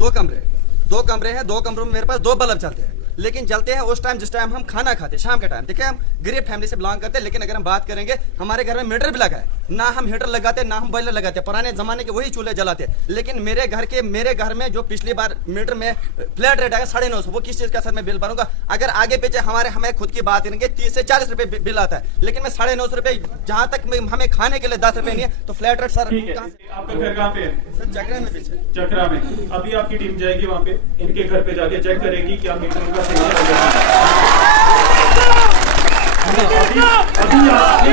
दो कमरे हैं, 2 कमरों में मेरे पास 2 बल्ब चलते हैं, लेकिन जलते हैं उस टाइम जिस टाइम हम खाना खाते हैं, शाम के टाइम। देखिए हम गरीब फैमिली से बिलोंग करते हैं, लेकिन अगर हम बात करेंगे हमारे घर में मीटर भी लगा है, ना हम हीटर लगाते ना हम बॉयलर लगाते, पुराने जमाने के वही चूल्हे जलाते। लेकिन मेरे घर में जो पिछली बार मीटर में फ्लैट रेट आया 950, वो किस चीज का सर मैं बिल भरूंगा? अगर आगे पीछे हमें खुद की बात करेंगे 30 से 40 रुपए बिल आता है, लेकिन मैं 950 रुपए, जहाँ तक हमें खाने के लिए 10 रुपए नहीं है, तो फ्लैट रेट सर। आपका घर कहाँ पे है? सर चक्रा में पीछे। चक्रा में। अभी आपकी टीम जाएगी वहाँ पे, इनके घर पे जाके चेक करेगी क्या मीटर उनका सही है।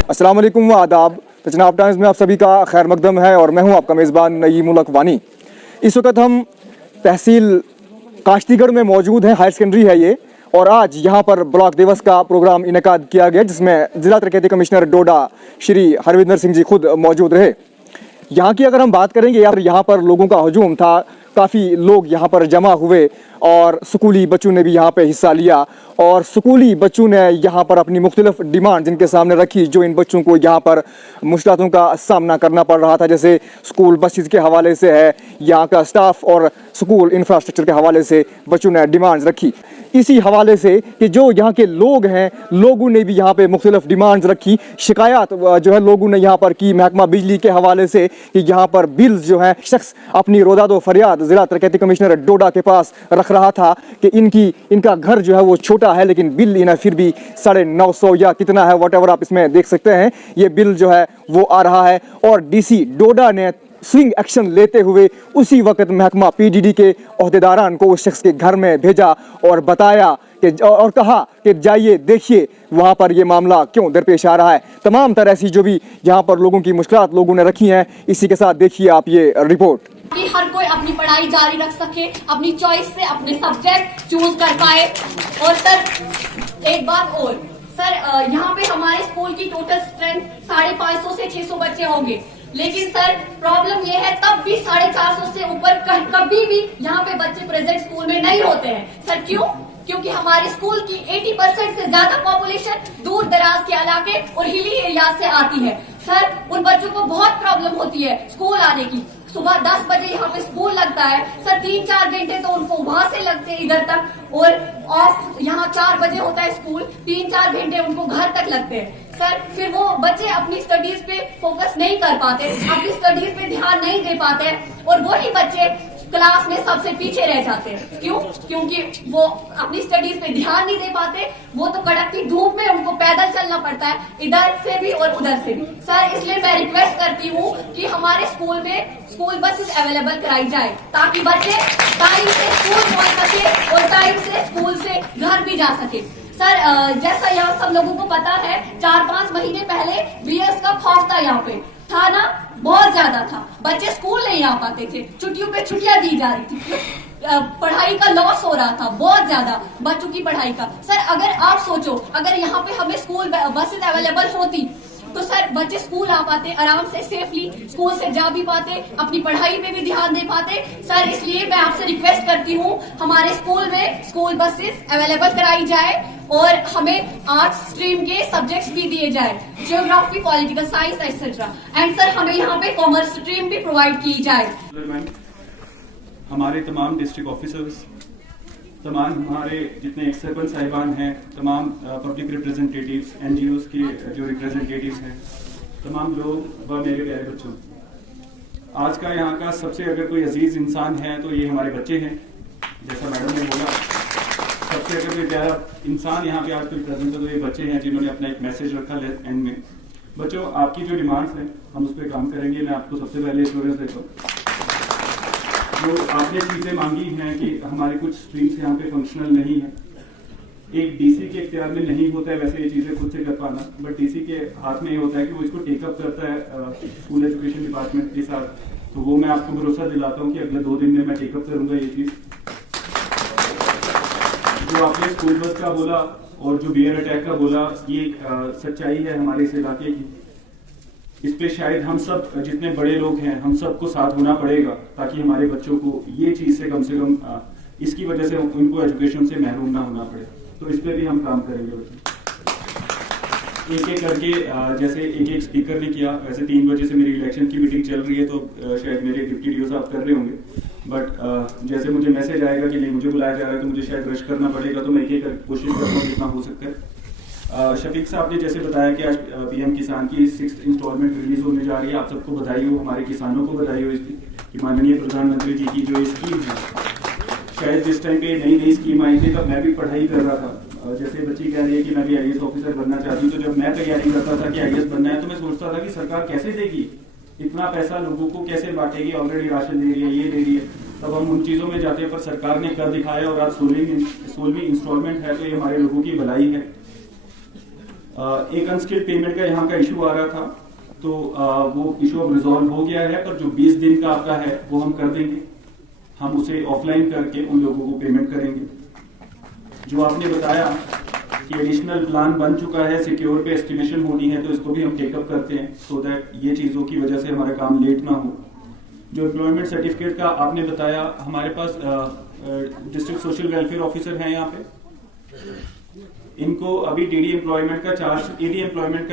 अस्सलाम वालेकुम व आदाब। तो जनाब टाइम्स में आप सभी का खैर मकदम है और मैं हूं आपका मेज़बान नईमुल हक वानी। इस वक्त हम तहसील काश्तीगढ़ में मौजूद हैं, हायर सेकेंडरी है ये, और आज यहाँ पर ब्लॉक दिवस का प्रोग्राम इनेकाद किया गया जिसमें ज़िला तरक्याती कमिश्नर डोडा श्री हरविंदर सिंह जी खुद मौजूद रहे। यहाँ की अगर हम बात करेंगे यार, यहाँ पर लोगों का हजूम था, काफ़ी लोग यहाँ पर जमा हुए और स्कूली बच्चों ने भी यहाँ पे हिस्सा लिया और स्कूली बच्चों ने यहाँ पर अपनी मुख्तलिफ डिमांड जिनके सामने रखी, जो इन बच्चों को यहाँ पर मुश्किलों का सामना करना पड़ रहा था, जैसे स्कूल बसेस के हवाले से है, यहाँ का स्टाफ और स्कूल इंफ्रास्ट्रक्चर के हवाले से बच्चों ने डिमांड्स रखी। इसी हवाले से कि जो यहाँ के लोग हैं, लोगों ने भी यहाँ पे मुख्तलिफ डिमांड्स रखी, शिकायत जो है लोगों ने यहाँ पर की महकमा बिजली के हवाले से कि यहाँ पर बिल्स जो है शख्स अपनी रोदादो फरियाद ज़िला तरक्याती कमिश्नर डोडा के पास रख रहा था कि इनका घर जो है वो छोटा है, लेकिन बिल इन्हें फिर भी 950 या कितना है व्हाटएवर आप इसमें देख सकते हैं, ये बिल जो है वो आ रहा है। और डीसी डोडा ने स्विंग एक्शन लेते हुए उसी वक्त महकमा पीडीडी के ओहदेदारान को उस शख्स के घर में भेजा और बताया कि और कहा कि जाइए देखिए वहाँ पर ये मामला क्यों दरपेश आ रहा है। तमाम तरह से जो भी यहाँ पर लोगों की मुश्किलात लोगों ने रखी हैं, इसी के साथ देखिए आप ये रिपोर्ट। कि हर कोई अपनी पढ़ाई जारी रख सके, अपनी चॉइस से अपने सब्जेक्ट चूज कर पाए। और सर एक बात और, सर यहाँ पे हमारे स्कूल की टोटल स्ट्रेंथ 550 से 600 बच्चे होंगे, लेकिन सर प्रॉब्लम ये है तब भी 450 से ऊपर कभी भी यहाँ पे बच्चे प्रेजेंट स्कूल में नहीं होते हैं। सर क्यों? क्योंकि हमारे स्कूल की 80% से ज्यादा पॉपुलेशन दूर दराज के इलाके और हिली एरिया से आती है। सर उन बच्चों को बहुत प्रॉब्लम होती है स्कूल आने की। सुबह 10 बजे यहाँ पे स्कूल लगता है, सर 3-4 घंटे तो उनको वहां से लगते हैं इधर तक, और ऑफ यहाँ 4 बजे होता है स्कूल, 3-4 घंटे उनको घर तक लगते हैं। सर फिर वो बच्चे अपनी स्टडीज पे फोकस नहीं कर पाते, अपनी स्टडीज पे ध्यान नहीं दे पाते, और वही बच्चे क्लास में सबसे पीछे रह जाते हैं। क्यों? क्योंकि वो अपनी स्टडीज पे ध्यान नहीं दे पाते, वो तो कड़कती धूप में उनको पैदल चलना पड़ता है, इधर से भी और उधर से भी। सर इसलिए मैं रिक्वेस्ट करती हूँ कि हमारे स्कूल में स्कूल बसेस अवेलेबल कराई जाए ताकि बच्चे टाइम से स्कूल पहुंच सके और टाइम से स्कूल से घर भी जा सके। सर जैसा यहाँ सब लोगों को पता है, 4-5 महीने पहले बीएस का खौफ था, यहाँ पे था ना, बहुत ज्यादा था, बच्चे स्कूल नहीं आ पाते थे, छुट्टियों पे छुट्टियां दी जा रही थी, पढ़ाई का लॉस हो रहा था बहुत ज्यादा बच्चों की पढ़ाई का। सर अगर आप सोचो, अगर यहाँ पे हमें स्कूल बसेस अवेलेबल होती तो सर बच्चे स्कूल आ पाते, आराम से सेफली स्कूल से जा भी पाते, अपनी पढ़ाई पे भी ध्यान दे पाते। सर इसलिए मैं आपसे रिक्वेस्ट करती हूँ हमारे स्कूल में स्कूल बसेस अवेलेबल कराई जाए और हमें आर्ट्स स्ट्रीम के सब्जेक्ट्स भी दिए जाए, geography, political science etcetera, and sir हमें यहाँ पे कॉमर्स स्ट्रीम भी प्रोवाइड की जाए। हमारे तमाम डिस्ट्रिक्ट ऑफिसर्स, तमाम हमारे जितने एक्स सरपंच साहिबान हैं, तमाम पब्लिक रिप्रेजेंटेटिव्स, एनजीओज के जो रिप्रेजेंटेटिव्स हैं, तमाम लोग व मेरे प्यारे बच्चों, आज का यहाँ का सबसे अगर कोई अजीज इंसान है तो ये हमारे बच्चे हैं। जैसा मैडम ने बोला, सबसे अगर कोई प्यारा इंसान यहाँ पे आजकल प्रेजेंट है तो ये बच्चे हैं जिन्होंने अपना एक मैसेज रखा एंड में। बच्चों आपकी जो डिमांड्स हैं हम उस पर काम करेंगे। मैं आपको सबसे पहले एश्योरेंस देता हूँ, जो आपने चीजें मांगी हैं कि हमारे कुछ स्ट्रीम्स यहाँ पे फंक्शनल नहीं है, एक डीसी के इख्तियार में नहीं होता है वैसे ये चीजें खुद से कर पाना, बट डीसी के हाथ में ये होता है कि वो इसको टेकअप करता है स्कूल एजुकेशन डिपार्टमेंट के साथ। तो वो मैं आपको भरोसा दिलाता हूँ कि अगले 2 दिन में मैं टेकअप करूंगा ये चीज। जो आपने स्कूल बस का बोला और जो बियर अटैक का बोला, ये सच्चाई है हमारे इस इलाके की। इस पे शायद हम सब जितने बड़े लोग हैं हम सबको साथ होना पड़ेगा ताकि हमारे बच्चों को ये चीज से कम इसकी वजह से उनको एजुकेशन से महरूम ना होना पड़े। तो इस पे भी हम काम करेंगे एक एक करके। जैसे एक स्पीकर ने किया, वैसे 3 बजे से मेरी इलेक्शन की मीटिंग चल रही है तो शायद मेरे डिप्टी डीओ साहब कर रहे होंगे। बट जैसे मुझे मैसेज आएगा कि नहीं मुझे बुलाया जा रहा है तो मुझे शायद रश करना पड़ेगा, तो मैं एक कोशिश करूँगा जितना हो सकता है। शफीक साहब ने जैसे बताया कि आज पीएम किसान की 6th इंस्टॉलमेंट रिलीज होने जा रही है। आप सबको बधाई हो, हमारे किसानों को बधाई हो इसकी कि माननीय प्रधानमंत्री जी की जो स्कीम है, शायद जिस टाइम पे नई स्कीम आई थी तब मैं भी पढ़ाई कर रहा था। जैसे बच्ची कह रही है कि मैं भी IAS ऑफिसर बनना चाहती हूँ, तो जब मैं तैयारी करता था कि IAS बनना है तो मैं सोचता था कि सरकार कैसे देगी इतना पैसा, लोगों को कैसे बांटेगी, ऑलरेडी राशन दे रही है, ये दे रही है। तब हम उन चीजों में जाते हैं, पर सरकार ने कर दिखाया और आज 16वीं इंस्टॉलमेंट है, तो ये हमारे लोगों की भलाई है। एक अनस्किल्ड पेमेंट का यहाँ का इशू आ रहा था, तो वो इशू अब रिजॉल्व हो गया है, पर जो 20 दिन का आपका है वो हम कर देंगे। हम उसे ऑफलाइन करके उन लोगों को पेमेंट करेंगे। जो आपने बताया कि एडिशनल प्लान बन चुका है, सिक्योर पे एस्टिमेशन होनी है, तो इसको भी हम टेकअप करते हैं सो दैट ये चीजों की वजह से हमारा काम लेट ना हो। जो एम्प्लॉयमेंट सर्टिफिकेट का आपने बताया, हमारे पास डिस्ट्रिक्ट सोशल वेलफेयर ऑफिसर हैं यहाँ पे, इनको अभी एडी एम्प्लॉयमेंट का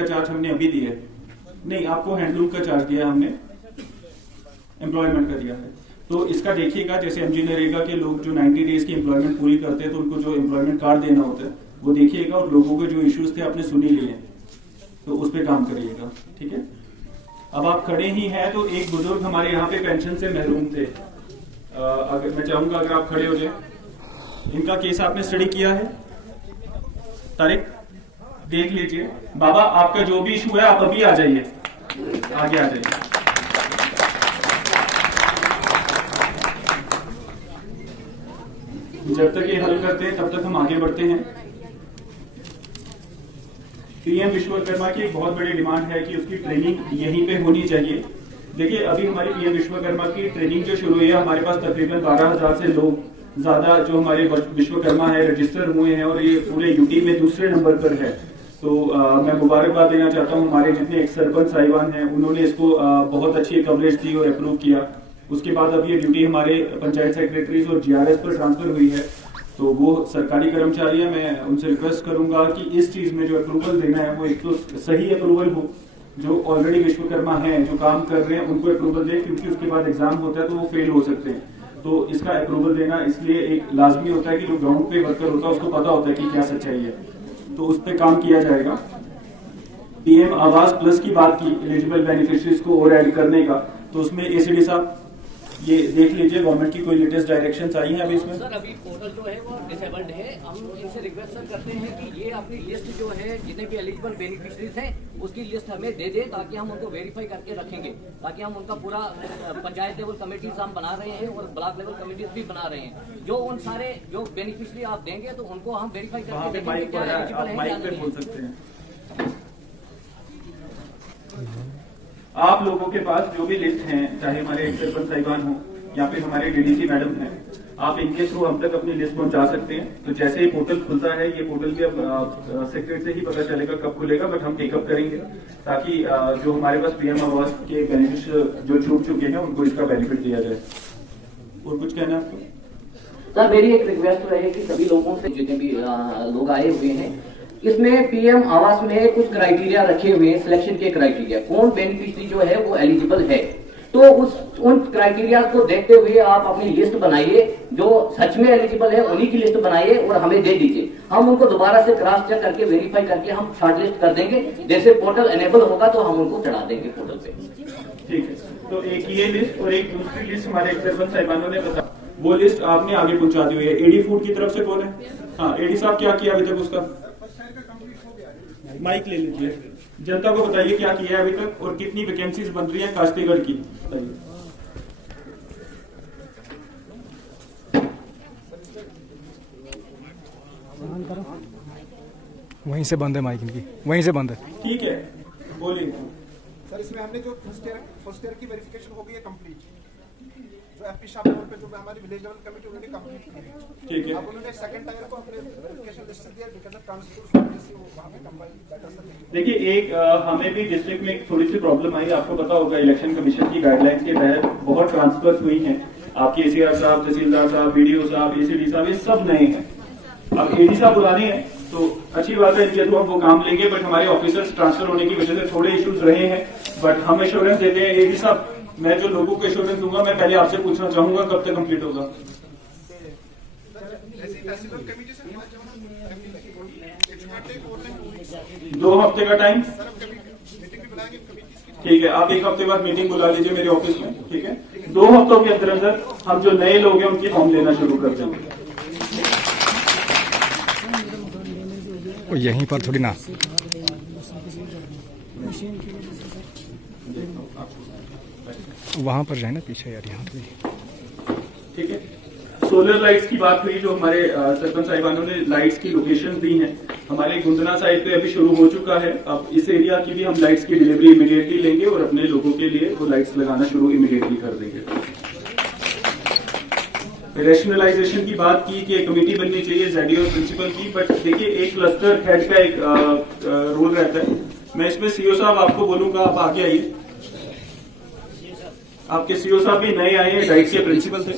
चार्ज हमने अभी दिया है। नहीं, आपको हैंडलूम का चार्ज दिया हमने, एम्प्लॉयमेंट का दिया है। तो इसका देखिएगा, जैसे एमजी नरेगा के लोग जो 90 डेज की एम्प्लॉयमेंट पूरी करते हैं तो उनको जो एम्प्लॉयमेंट कार्ड देना होता है वो देखिएगा, और लोगों के जो इश्यूज थे आपने सुनी लिए हैं तो उस पर काम करिएगा, ठीक है। अब आप खड़े ही हैं, तो एक बुजुर्ग हमारे यहाँ पे पेंशन से महरूम थे, अगर मैं चाहूंगा अगर आप खड़े हो जाए। इनका केस आपने स्टडी किया है, तारिक देख लीजिए। बाबा, आपका जो भी इशू है आप अभी आ जाइए, आगे आ जाइए। जब तक ये हल करते हैं तब तक हम आगे बढ़ते हैं। पीएम विश्वकर्मा की एक बहुत बड़ी डिमांड है कि उसकी ट्रेनिंग यहीं पे होनी चाहिए। देखिए, अभी हमारी पीएम विश्वकर्मा की ट्रेनिंग जो शुरू हुई है, हमारे पास तकरीबन 12,000 से लोग ज्यादा जो हमारे विश्वकर्मा है रजिस्टर हुए हैं, और ये पूरे यूटी में दूसरे नंबर पर है। तो मैं मुबारकबाद देना चाहता हूँ हमारे जितने एक्स सरपंच साहिबान हैं, उन्होंने इसको बहुत अच्छी कवरेज दी और अप्रूव किया। उसके बाद अब ये ड्यूटी हमारे पंचायत सेक्रेटरीज और GRS पर ट्रांसफर हुई है, तो वो सरकारी कर्मचारी है। मैं उनसे रिक्वेस्ट करूंगा कि इस चीज में जो अप्रूवल देना है वो एक तो सही अप्रूवल हो, जो ऑलरेडी विश्वकर्मा हैं जो काम कर रहे हैं उनको अप्रूवल दें, क्योंकि उसके बाद एग्जाम होता है तो वो फेल हो सकते हैं। तो इसका अप्रूवल देना इसलिए एक लाजमी होता है कि जो ग्राउंड पे वर्कर होता है उसको पता होता है कि क्या सच्चाई है, तो उस पर काम किया जाएगा। पीएम आवास प्लस की बात की, एलिजिबल बेनिफिशियरीज को और ऐड करने का, तो उसमें ACD साहब ये देख लीजिए, गवर्नमेंट की कोई लेटेस्ट डायरेक्शंस आई हैं अभी इसमें? सर, अभी पोर्टल जो है वो डिसेबल्ड है। हम इनसे रिक्वेस्ट सर करते हैं कि ये अपनी लिस्ट जो है जितने भी एलिजिबल बेनिफिशरीज हैं उसकी लिस्ट हमें दे दे, ताकि हम उनको वेरीफाई करके रखेंगे, ताकि हम उनका पूरा पंचायत लेवल कमेटीज हम बना रहे हैं और ब्लॉक लेवल कमेटीज भी बना रहे हैं। जो उन सारे जो बेनिफिशरी आप देंगे तो उनको हम वेरीफाई करके देखेंगे क्या एलिजिबल है या नहीं। बोल सकते हैं आप लोगों के पास जो भी लिस्ट हैं, चाहे हमारे सरपंच साहिबान हो या फिर हमारे DDC मैडम हैं, आप इनके थ्रू हम तक अपनी लिस्ट पहुंचा सकते हैं। तो जैसे ही पोर्टल खुलता है, ये पोर्टल भी अब सेक्रेटरी से ही पता चलेगा कब खुलेगा, बट हम टेकअप करेंगे ताकि जो हमारे पास पीएम आवास के बेनिफिट जो छूट चुके हैं उनको इसका बेनिफिट दिया जाए। और कुछ कहना है आपको? सर, मेरी एक रिक्वेस्ट रहेगी सभी लोगों से, जितने भी लोग आए हुए हैं, इसमें पीएम आवास में कुछ क्राइटेरिया रखे हुए हैं, सिलेक्शन के क्राइटेरिया, कौन बेनिफिशियरी जो है वो एलिजिबल है। तो उन क्राइटेरिया को देखते हुए आप अपनी लिस्ट बनाइए, जो सच में एलिजिबल है उन्हीं की लिस्ट बनाइए और हमें दे दीजिए। हम उनको दोबारा से क्रॉस चेक करके वेरीफाई करके हम शॉर्टलिस्ट कर देंगे। जैसे पोर्टल एनेबल होगा तो हम उनको चढ़ा देंगे पोर्टल पे। ठीक है, तो एक ये लिस्ट और एक दूसरी लिस्ट हमारे सरपंच साहिबानों ने बताया, वो लिस्ट आपने आगे पहुंचा दी हुई है। एडी फूड की तरफ से कौन है? हाँ, एडी साहब क्या किया अभी तक उसका? माइक ले लीजिए, जनता को बताइए क्या किया है अभी तक और कितनी वैकेंसीज बन रही है काश्तीगढ़ की, बताइए। वहीं से बंद है माइक इनकी, वहीं से बंद है। ठीक है, बोलिए। सर, इसमें हमने जो फर्स्ट ईयर की वेरिफिकेशन हो गई है कंप्लीट, जो FP शाह लेवल पे जो हमारी विलेज लेवल कमेटी उन्होंने कंप्लीट की। ठीक है, अब उन्होंने सेकंड टायर को अपने वेरिफिकेशन लिस्ट दिया बिकॉज़ ऑफ ट्रांसपोर्ट वो वहां पे कंबाइन डाटा सब। देखिए, एक हमें भी डिस्ट्रिक्ट में एक थोड़ी सी प्रॉब्लम आई। आपको पता होगा इलेक्शन कमीशन की गाइडलाइंस के तहत बहुत ट्रांसफर्स हुई हैं। आपके ACR साहब, तहसीलदार साहब, BDO साहब, ACD साहब, ये सब नए हैं। अब AD साहब बुलाने हैं तो अच्छी बात है, इनके थ्रू हम वो काम लेंगे, बट हमारे ऑफिसर्स ट्रांसफर होने की वजह से थोड़े इश्यूज रहे हैं, बट हम एश्योरेंस देते हैं AD साहब मैं जो लोगों को एश्योरेंस दूंगा, मैं पहले आपसे पूछना चाहूंगा कब तक कंप्लीट होगा? ऐसी तहसील कमेटी से 2 हफ्ते का टाइम, मीटिंग भी बुलाएंगे कमेटी। ठीक है, आप 1 हफ्ते बाद मीटिंग बुला लीजिए मेरे ऑफिस में, ठीक है? 2 हफ्तों के अंदर अंदर हम जो नए लोग हैं उनकी फॉर्म लेना शुरू कर देंगे। यहीं पर थोड़ी ना, वहां पर जाए ना पीछे यार, यहाँ पे। ठीक है, सोलर लाइट्स की बात हुई, जो हमारे सरपंच साहिबानों ने लाइट्स की लोकेशन दी हैं। हमारे गुंदना साइड पे अभी शुरू हो चुका है। अब इस एरिया की भी हम लाइट्स की डिलीवरी इमीडिएटली लेंगे और अपने लोगों के लिए वो लाइट्स लगाना शुरू इमीडिएटली कर देंगे। रैशनलाइजेशन की बात की कि कमेटी बननी चाहिए जेडीओ प्रिंसिपल की, बट देखिए एक क्लस्टर हेड का एक रोल रहता है। मैं इसमें सीओ साहब आपको बोलूंगा, आप आगे आइए। आपके सीओ साहब भी नए आए हैं, डाइट के प्रिंसिपल थे।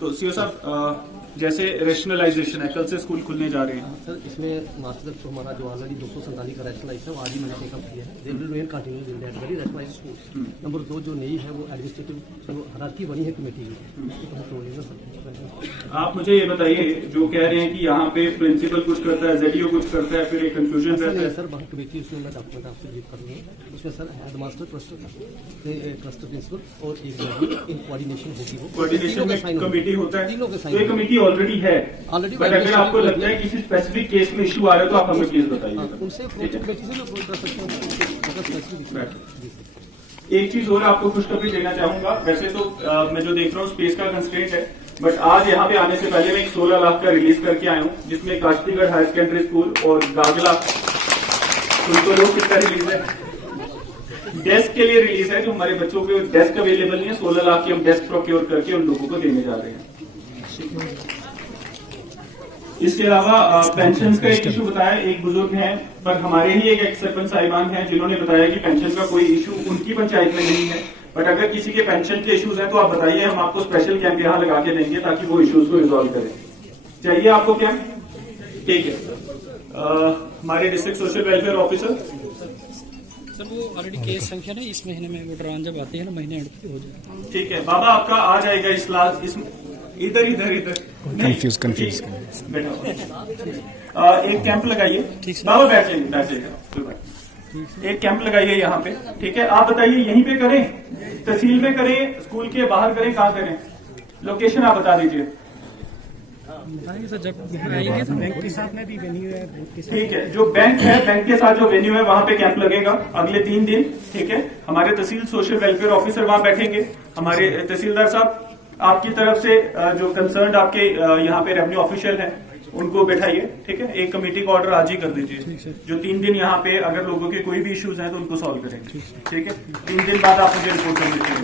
तो सीओ साहब, जैसे रैशनलाइजेशन है, कल से स्कूल खुलने जा रहे हैं सर, इसमें मास्टर तो हमारा जो ऑलरेडी 247 का रैशनलाइज है वो आज ही मैंने टेकअप किया है। They will remain continue in that very rationalise school. Number 2 जो नई है वो एडमिनिस्ट्रेटिव जो हायरार्की बनी है कमेटी की, तो हम तोड़ेंगे सर। आप मुझे ये बताइए, जो कह रहे हैं कि यहाँ पे प्रिंसिपल कुछ करता है, जेडीओ कुछ करता है, फिर एक कंफ्यूजन रहता है। सर वहाँ कमेटी उसमें मैं डॉक्यूमेंट आपसे गिव करूँगा। उसमें sir head master cluster principal और एक इन कोऑर्डिनेशन होगी, वो कोऑर्डिनेशन में कमेटी होता है, तीनों के तो ये कमेटी ऑलरेडी है। ऑलरेडी। बट अगर आपको लगता है किसी स्पेसिफिक केस में इशू आ रहा है तो आप हमें प्लीज बताइए। उनसे कमेटी से भी अप्रोच कर सकते हैं। एक चीज और आपको खुशखबरी देना चाहूंगा। वैसे तो मैं जो देख रहा हूँ स्पेस का कंस्ट्रेंट है, बट आज यहाँ पे आने से पहले मैं एक 16 लाख का रिलीज करके आया हूँ, जिसमें काश्तीगढ़ हायर सेकेंडरी स्कूल और गागला उनको लोग कितना रिलीज है, डेस्क के लिए रिलीज है। जो हमारे बच्चों के डेस्क अवेलेबल नहीं है, 16 लाख की हम डेस्क प्रोक्योर करके उन लोगों को देने जा रहे हैं। इसके अलावा पेंशन का एक इशू बताया, एक बुजुर्ग हैं, पर हमारे ही एक एक्स सरपंच साहिबान हैं जिन्होंने बताया कि पेंशन का कोई इशू उनकी पंचायत में नहीं है। बट अगर किसी के पेंशन के इश्यूज हैं तो आप बताइए, हम आपको स्पेशल कैंप यहाँ लगा के देंगे ताकि वो इश्यूज को रिजॉल्व करें। चाहिए आपको कैंप? ठीक है। हमारे district social welfare officer sir, वो ऑलरेडी केस संख्या ना इस महीने में वो ड्रान जब आते हैं ना महीने एंड पे हो जाता है। ठीक है, बाबा आपका आ जाएगा इस इधर कंफ्यूज बैठा एक कैंप लगाइए। बाबा बैठ जाइए। एक कैंप लगाइए यहाँ पे, ठीक है? आप बताइए यहीं पे करें, तहसील में करें, स्कूल के बाहर करें, कहाँ करें? लोकेशन आप बता दीजिए। सर, जब आएंगे तो बैंक के साथ में भी वेन्यू है, ठीक है, जो बैंक है, बैंक के साथ जो वेन्यू है वहाँ पे कैंप लगेगा अगले 3 दिन, ठीक है? हमारे तहसील सोशल वेलफेयर ऑफिसर वहाँ बैठेंगे। हमारे तहसीलदार साहब आपकी तरफ से जो कंसर्न आपके यहाँ पे रेवेन्यू ऑफिशियल है उनको बैठाइए, ठीक है? एक कमेटी का ऑर्डर आज ही कर दीजिए, जो 3 दिन यहाँ पे अगर लोगों के कोई भी इश्यूज हैं तो उनको सॉल्व करेंगे, ठीक है? 3 दिन बाद आप मुझे रिपोर्ट कर दीजिए।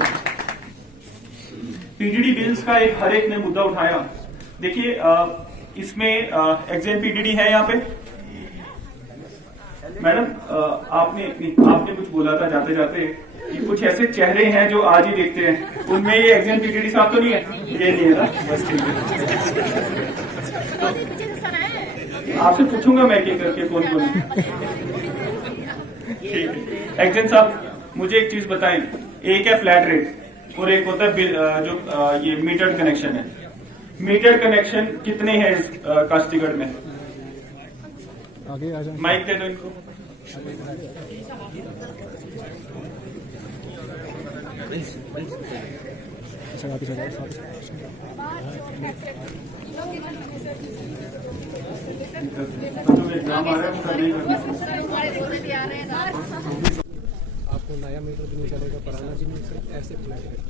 पीडीडी बिल्स का एक हर एक ने मुद्दा उठाया। देखिए इसमें एग्जाम पीडीडी है यहाँ पे। मैडम आपने कुछ बोला था जाते जाते कि कुछ ऐसे चेहरे हैं जो आज ही देखते हैं, उनमें ये एग्जाम पीडीडी साहब तो नहीं है? ये नहीं है ना, बस ठीक है। आपसे पूछूंगा मैं एक करके कौन कौन। ठीक है, एग्जाम साहब मुझे एक चीज बताएं, एक है फ्लैट रेट और एक होता है बिल, जो ये मीटर्ड कनेक्शन है। मीटर कनेक्शन कितने हैं इस काश्तीगढ़ में? आगे आ जाए, माइक दे दो इनको। एग्जाम आ रहा है, नहीं करना। आपको नया मीटर भी नहीं चलेगा, पुराना भी नहीं चलेगा, ऐसे फ्लैट रेट।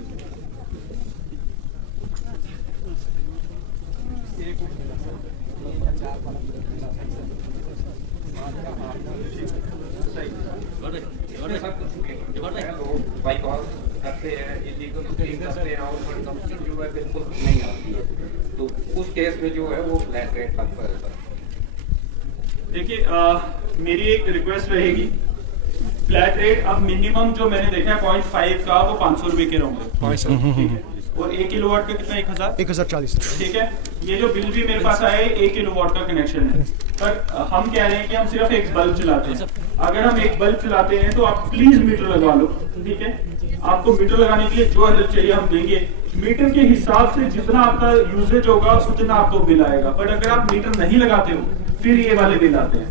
बाईपास करते हैं, इलीगल करते हैं और कंजम्पशन जो है बिल्कुल नहीं आती है, तो उस केस में जो है वो फ्लैट रेट लगता है। देखिए मेरी एक रिक्वेस्ट रहेगी, फ्लैट रेट अब मिनिमम जो मैंने देखा है 0.5 का वो 500 रुपए के होंगे, ठीक है? और 1 किलोवाट का कितना? 1040, ठीक है? ये जो बिल भी मेरे पास आया है 1 किलोवाट का कनेक्शन है, पर हम कह रहे हैं कि हम सिर्फ एक बल्ब चलाते हैं। अगर हम एक बल्ब चलाते हैं तो आप प्लीज मीटर लगवा लो, ठीक है? आपको मीटर लगाने के लिए जो हेल्प चाहिए हम देंगे। मीटर के हिसाब से जितना आपका यूजेज होगा उतना आपको बिल आएगा, बट अगर आप मीटर नहीं लगाते हो फिर ये वाले बिल आते हैं।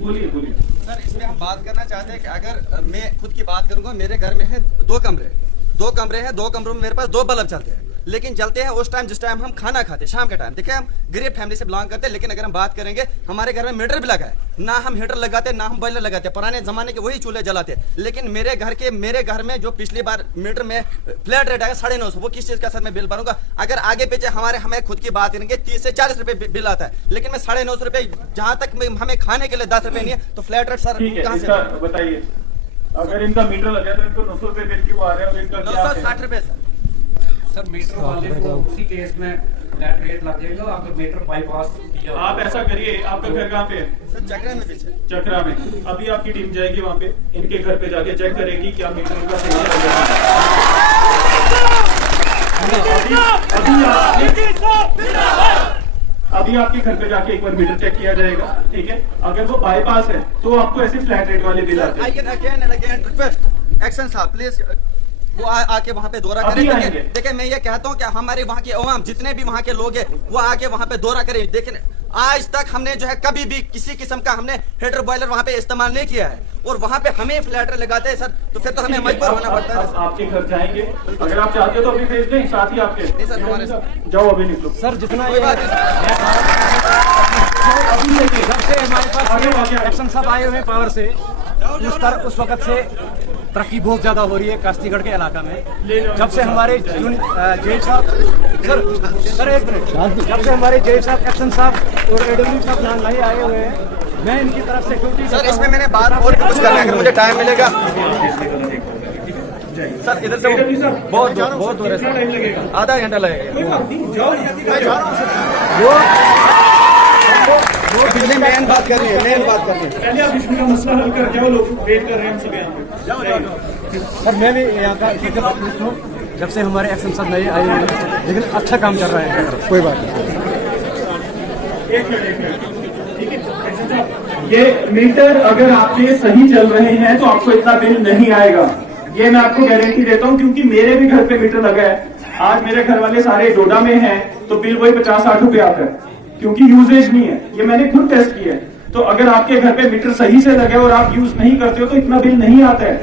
बोलिए बोलिए सर, इसमें हम बात करना चाहते हैं कि अगर मैं खुद की बात करूंगा, मेरे घर में है दो कमरे हैं, दो कमरों में मेरे पास दो बल्ब चलते हैं, लेकिन जलते हैं उस टाइम जिस टाइम हम खाना खाते हैं, शाम के टाइम। देखिए हम गरीब फैमिली से बिलोंग करते हैं, लेकिन अगर हम बात करेंगे हमारे घर में मीटर भी लगा है, ना हम हीटर लगाते ना हम बॉयलर लगाते, पुराने जमाने के वही चूल्हे जलाते। लेकिन मेरे घर में जो पिछली बार मीटर में फ्लैट रेट आया 950, वो किस चीज का सर मैं बिल भरूंगा? अगर आगे पीछे हमें खुद की बात करेंगे 30 से 40 रुपए बिल आता है, लेकिन मैं 950 रुपए जहां तक हमें खाने के लिए 10 रुपए नहीं है, तो फ्लैट रेट सर कहां से बताइए? अगर इनका मीटर लगा तो इनको 900 रुपए बिल क्यों आ रहे हैं और इनका 960 रुपए सर मीटर वाले को उसी केस में फ्लैट रेट लगेगा अगर मीटर बाईपास किया। आप ऐसा करिए, आपका घर कहाँ पे है? सर चक्रा में पीछे, चक्रा में। अभी आपकी टीम जाएगी वहाँ पे, इनके घर पे जाके चेक करेगी क्या मीटर उनका सही है। अभी आपके घर पे जाके एक बार मीटर चेक किया जाएगा, ठीक है? अगर वो बाईपास है तो आपको ऐसे फ्लैट रेट वाले बिल आते हैं। I can again and again request action साहब प्लीज वो आके वहाँ पे दौरा करें। देखिए मैं ये कहता हूँ कि हमारे वहाँ के अवाम जितने भी वहाँ के लोग हैं वो आके वहाँ पे दौरा करें। देखिए आज तक हमने जो है कभी भी किसी किस्म का हमने हीटर बॉयलर वहाँ पे इस्तेमाल नहीं किया है, और वहाँ पे हमें फ्लैटर लगाते हैं सर, तो फिर तो हमें मजबूर होना पड़ता है। आपके घर जाएंगे, अगर आप चाहते हो तो अभी भेज दें साथ ही आपके। नहीं सर हमारे जाओ अभी निकलो सर जितना कोई बात जब से हमारे पास एक्शन सब आए हुए हैं पावर से, उस वक्त से तरक्की बहुत ज्यादा हो रही है कास्तीगढ़ के इलाका में। जब से हमारे जेल साहब सर एक मिनट, जब से हमारे जेल साहब एक्शन साहब और एडब्ल्यू साहब प्लान आए हुए हैं, मैं इनकी तरफ से ड्यूटी सर इसमें मैंने बात और कुछ करना है, अगर मुझे टाइम मिलेगा सर। इधर से बहुत दूर है सर, आधा घंटा लगेगा। वो बिजली मेन बात कर रही है, पहले आप बिजली का मसला हल कर जाओ, लोग वेट कर रहे हैं हम सब यहाँ पे। सर मैं भी यहाँ का हूँ, जब से हमारे एक्शन सब नए आए हुए हैं, लेकिन अच्छा काम चल रहा है। कोई बात नहीं, एक मिनट ठीक है। ये मीटर अगर आपके सही चल रहे हैं तो आपको इतना बिल नहीं आएगा, ये मैं आपको गारंटी देता हूँ, क्योंकि मेरे भी घर पे मीटर लगा है। आज मेरे घर वाले सारे डोडा में हैं तो बिल वही 50-60 रुपए आता है, क्योंकि यूजेज नहीं है। ये मैंने खुद टेस्ट किया है। तो अगर आपके घर पे मीटर सही से लगे और आप यूज नहीं करते हो तो इतना बिल नहीं आता है।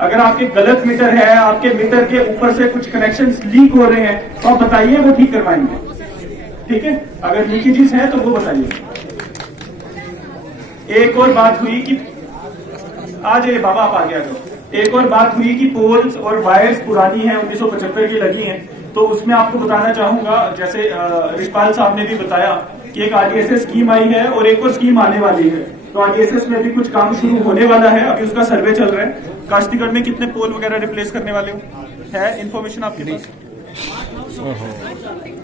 अगर आपके गलत मीटर है, आपके मीटर के ऊपर से कुछ कनेक्शंस लीक हो रहे हैं तो आप बताइए, वो ठीक करवाएंगे, ठीक है? अगर लीकेजेस है तो वो बताइए। एक और बात हुई कि आज ये बाबा आप आ गया तो एक और बात हुई कि पोल्स और वायर्स पुरानी हैं, 1975 की लगी हैं। तो उसमें आपको बताना चाहूंगा, जैसे रिशपाल साहब ने भी बताया कि एक आरडीएसएस स्कीम आई है और एक और स्कीम आने वाली है। तो आरडीएसएस में भी कुछ काम शुरू होने वाला है, अभी उसका सर्वे चल रहा है। काश्तीगढ़ में कितने पोल वगैरह रिप्लेस करने वाले हो, है इन्फॉर्मेशन आपके पास?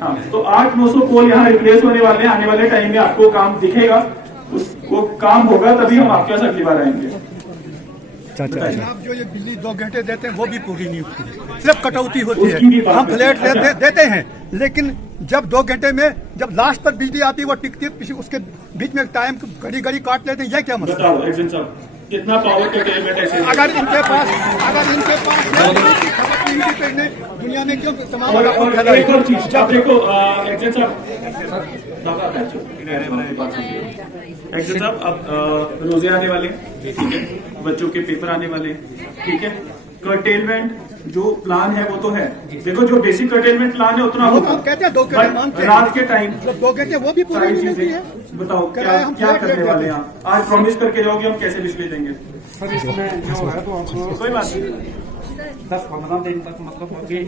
हाँ, तो 800-900 पोल यहाँ रिप्लेस होने वाले हैं। आने वाले टाइम में आपको काम दिखेगा, वो काम होगा तभी हम आपके पास अगली बार आएंगे। आप जो ये बिजली 2 घंटे देते हैं वो भी पूरी नहीं होती, सिर्फ कटौती होती है। हम फ्लैट देते हैं, लेकिन जब 2 घंटे में जब लास्ट पर बिजली आती है वो टिकती है, उसके बीच में टाइम घड़ी काट लेते हैं। यह क्या मतलब? बताओ एक्शन साहब, कितना पावर कर्टेलमेंट ऐसे? अगर इनके पास दुनिया में क्यों तमाम एक और चीज आप देखो एक्शन साहब, एक्शन साहब अब रोजे आने वाले, ठीक है? बच्चों के पेपर आने वाले, ठीक है? कर्टेलमेंट जो प्लान है वो तो है। देखो जो बेसिक कर्टेलमेंट प्लान है उतना होगा, कहते हैं 2 घंटे रात के टाइम 2 घंटे वो भी पूरी नहीं होती है। बताओ क्या करने वाले हैं आप? आज प्रॉमिस करके जाओगे हम कैसे बिजली देंगे? सर इसमें जो है तो कोई बात नहीं, 10-15 दिन तक मतलब होगी,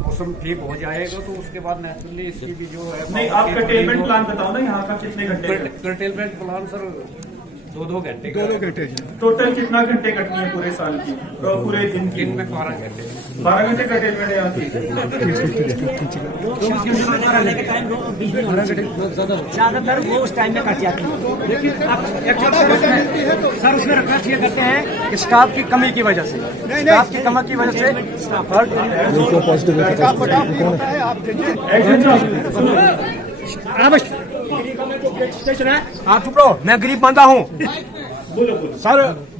मौसम ठीक हो जाएगा तो उसके बाद नेचुरली इसकी भी जो है। नहीं आप कर्टेलमेंट प्लान बताओ ना, यहाँ का कितने घंटे? कर्टेलमेंट प्लान सर 2-2 घंटे, 2 घंटे टोटल कितना घंटे कटनी है पूरे साल की, पूरे दिन की? दिन में 12 घंटे, 12 घंटे कर्टेलमेंट है यहाँ की। ज्यादातर वो उस टाइम में कट जाती है, लेकिन सर उसमें रिक्वेस्ट ये करते हैं कि स्टाफ की कमी की वजह से, स्टाफ की कमी की वजह से आप चुप रहो, मैं गरीब बंदा हूँ। बोलो सर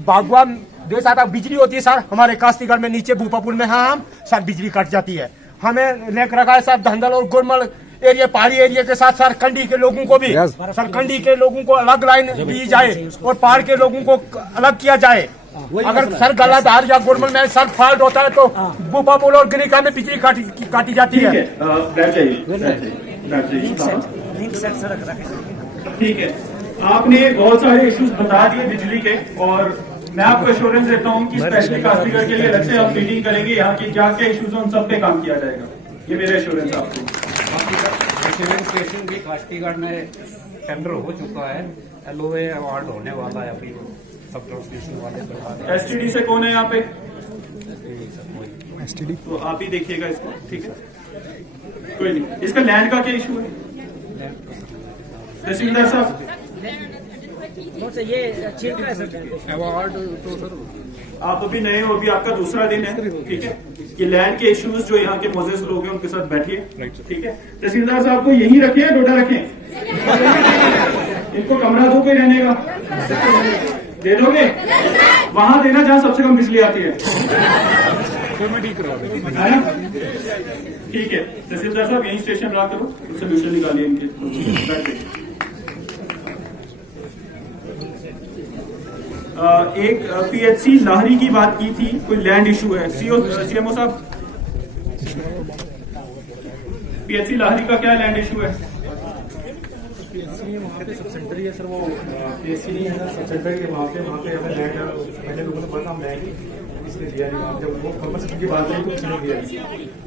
बागवान देर साथ बिजली होती है सर, हमारे कास्तीगढ़ में नीचे भूपापुर में हम सर बिजली कट जाती है। हमें लेकर रखा है सर धंधल और गुरमल एरिया, पहाड़ी एरिया के साथ सर कंडी के लोगों को भी सर कंडी के लोगों को अलग लाइन दी जाए और पहाड़ के लोगों को अलग किया जाए। अगर सर गलाधार या गुरमल में सर फॉल्ट होता है तो भूपापुर और गिरिका में बिजली काटी जाती है। ठीक है, आपने बहुत सारे इश्यूज बता दिए बिजली के, और मैं आपको एश्योरेंस देता हूँ कि स्पेशली कास्तीगढ़ के लिए अलग से हम मीटिंग करेंगे, यहाँ की क्या क्या इश्यूज उन सब पे काम किया जाएगा। ये मेरा एश्योरेंस आपको। स्टेशन भी कास्तीगढ़ में टेंडर हो चुका है, LOA अवार्ड होने वाला है अभी सब स्टेशन वाले। STD से कौन है यहाँ पे? STD तो आप ही देखिएगा इसको, ठीक है, कोई नहीं। इसका लैंड का क्या इशू है तहसीलदार साहब? ये अवार्ड तो सर आप अभी नए हो, अभी आपका दूसरा दिन है, ठीक है। ये लैंड के इश्यूज जो यहाँ के मौजूद लोग हैं उनके साथ बैठिए, ठीक है। तहसीलदार साहब को यही रखें, डोडा रखें? इनको कमरा दो कोई रहने का, दे दोगे? वहां देना जहाँ सबसे कम बिजली आती है, ठीक है। तहसीलदार साहब यही स्टेशन रहा करो, सोल्यूशन निकालिए इनके। एक PHC लाहरी की बात की थी, कोई लैंड इशू है। CMO साहब, PHC लाहरी का क्या लैंड इशू है? वहाँ पे सब सेंटर ही है सर, वो PHC नहीं है सब सेंटर के वहाँ पे हमें लैंड पहले लोगों ने पता हम लैंड इसलिए दिया नहीं, जब वो कंपल्सरी की बात नहीं तो नहीं दिया।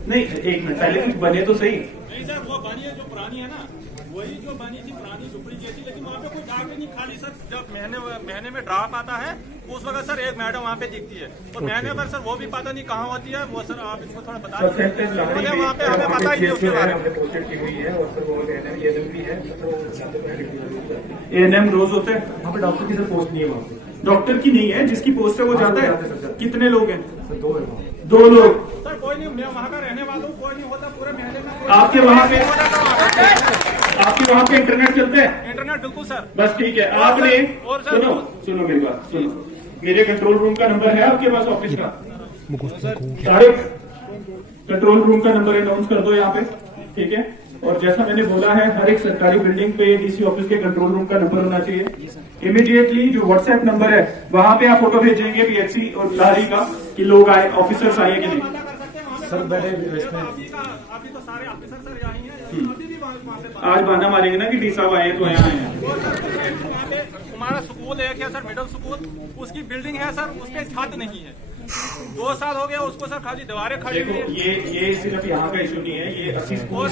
नहीं, एक मिनट पहले कुछ बने तो सही। नहीं सर, वो बनी है जो पुरानी है ना, वही जो बनी थी पुरानी झुपड़ी जैसी, लेकिन वहाँ पे कोई डाक ही नहीं खाली सर। जब महीने में ड्राप आता है उस वक्त सर एक मैडम वहाँ पे दिखती है, और महीने पर सर वो भी पता नहीं कहाँ होती है। वो सर आप इसको थोड़ा बता दीजिए, वहाँ पे हमें पता ही नहीं उसके बारे में। ANM रोज होते हैं वहाँ पे, डॉक्टर की सर पोस्ट नहीं है वहाँ पे। डॉक्टर की नहीं है, जिसकी पोस्ट है वो जाता है। कितने लोग हैं? सर 2 है। 2 लोग। सर कोई नहीं, मैं वहाँ का रहने वाला हूँ, कोई नहीं होता पूरे महीने में। आपके वहाँ पे इंटरनेट चलता है? इंटरनेट बिल्कुल सर। बस ठीक है। आपने सुनो मेरी बात, सुनो, मेरे कंट्रोल रूम का नंबर है आपके पास ऑफिस का? कंट्रोल रूम का नंबर अनाउंस कर दो यहाँ पे, ठीक है। और जैसा मैंने बोला है, हर एक सरकारी बिल्डिंग पे DC ऑफिस के कंट्रोल रूम का नंबर होना चाहिए। इमीडिएटली जो WhatsApp नंबर है वहां पे आप फोटो भेजेंगे PHC और लारी का कि लोग आए, ऑफिसर्स आए कि नहीं। सर मैंने इसमें अभी तो सारे ऑफिसर सर यहाँ ही हैं, अभी भी वहाँ पे आज बहाना मारेंगे ना कि डी साहब आए तो यहाँ आए हैं। हमारा स्कूल है क्या सर, मिडिल स्कूल, उसकी बिल्डिंग है सर, उसके छत नहीं है। 2 साल हो गया उसको सर, खाली दीवारें खड़ी हुई है। ये सिर्फ यहाँ का इशू नहीं है, ये 80 स्कूल और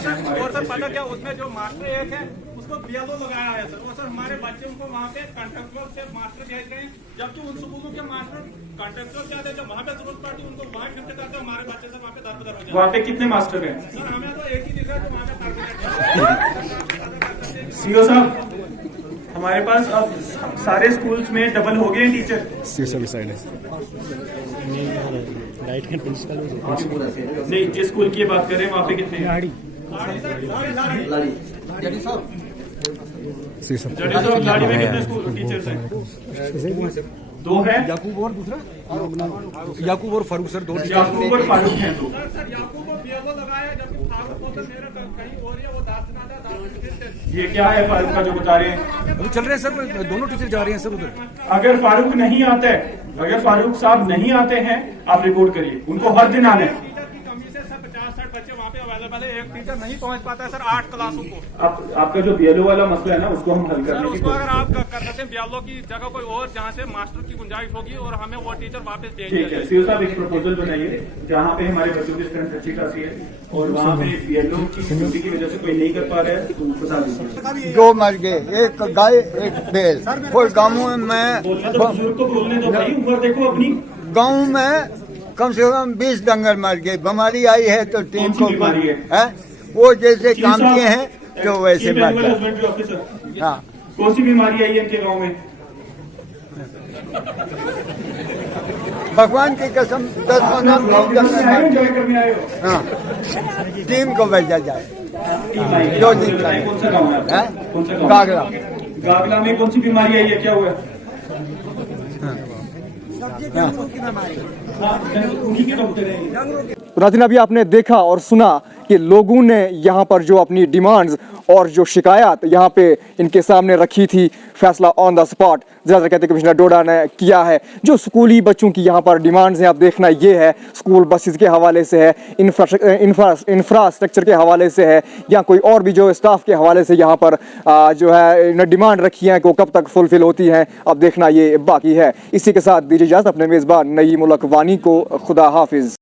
सर पता क्या, उसमें जो मास्टर एक है उसको BLO लगाया है सर। वो सर हमारे बच्चे उनको वहाँ पे कॉन्ट्रेक्चुअल से मास्टर भेज रहे हैं, जबकि उन स्कूलों के मास्टर कॉन्ट्रेक्चुअल चाहते हैं। जब वहाँ पे जरूरत पड़ती उनको वहाँ शिफ्ट करते, हमारे बच्चे सर वहाँ पे दर बदर हो जाते। वहाँ पे कितने मास्टर हैं? सर हमें तो एक ही दिख रहा है जो वहाँ पे CO साहब, हमारे पास अब सारे स्कूल्स में डबल हो गए टीचर। नहीं, जिस स्कूल की बात करें वहाँ पे कितने हैं? जड़ी साहब, लाड़ी में कितने स्कूल टीचर्स हैं? 2 हैं। याकूब और दूसरा याकूब और फारूक सर, 2 याकूब और फारूक हैं। 2 सर याकूब को BLO लगाया है, जबकि फारूक को तो मेरा कहीं और है, वो दासनादा। ये क्या है फारूक का जो बता रहे हैं? अभी चल रहे हैं सर, दोनों टीचर जा रहे हैं सर उधर। अगर फारूक नहीं आता है, अगर फारूक साहब नहीं आते हैं, आप रिपोर्ट करिए, उनको हर दिन आना है। टीचर की कमी से सर 50-60 बच्चे वहाँ पे अवेलेबल है, एक टीचर नहीं पहुँच पाता है सर 8 क्लासों को। आपका जो BLO वाला मसला है ना, उसको हम हल सर करने की उसको अगर आप कर सकते हैं BLO की जगह कोई और जहाँ से मास्टर की गुंजाइश होगी और हमें वो टीचर वापस भेज ठीक है। CO साहब एक प्रपोजल बनाइए जहाँ पे हमारे बच्चों की स्ट्रेंथ अच्छी खासी है और वहाँ पे BLO की ड्यूटी की वजह से कोई नहीं कर पा रहा है, तो बता दीजिए। 2 मर गए, एक गाय एक बैल। कोई गाँव में बुजुर्ग को बोलने दो भाई, उम्र देखो अपनी। गाँव में कम से कम 20 डंगर मर गए। बीमारी आई है तो टीम को बीमारी है? वो जैसे काम किए हैं तो वैसे मर गए। हाँ, कौन सी बीमारी आई है इनके गाँव में? भगवान की कसम 10-15 एंजॉय करने आए हो? हाँ, टीम को भेजा जाए। जो दिन कौन सा गाँव है? कौन सा गाँव? गागला। गागला में कौन सी बीमारी आई है, क्या हुआ? उन्हीं के डॉक्टर हैं। तो नाज़रीन, अभी आपने देखा और सुना कि लोगों ने यहाँ पर जो अपनी डिमांड्स और जो शिकायत यहाँ पे इनके सामने रखी थी, फैसला ऑन द स्पॉट ज़्यादा कहते कमिश्नर डोडा ने किया है। जो स्कूली बच्चों की यहाँ पर डिमांड्स हैं, आप देखना ये है, स्कूल बसेस के हवाले से है, इंफ्रास्ट्रक्चर के हवाले से है, या कोई और भी जो स्टाफ के हवाले से यहाँ पर जो है डिमांड रखी है कि वो कब तक फुलफिल होती हैं, अब देखना ये बाकी है। इसी के साथ दीजिए इजाज़त अपने मेज़बान नईम उल हक वानी को। खुदा हाफिज़।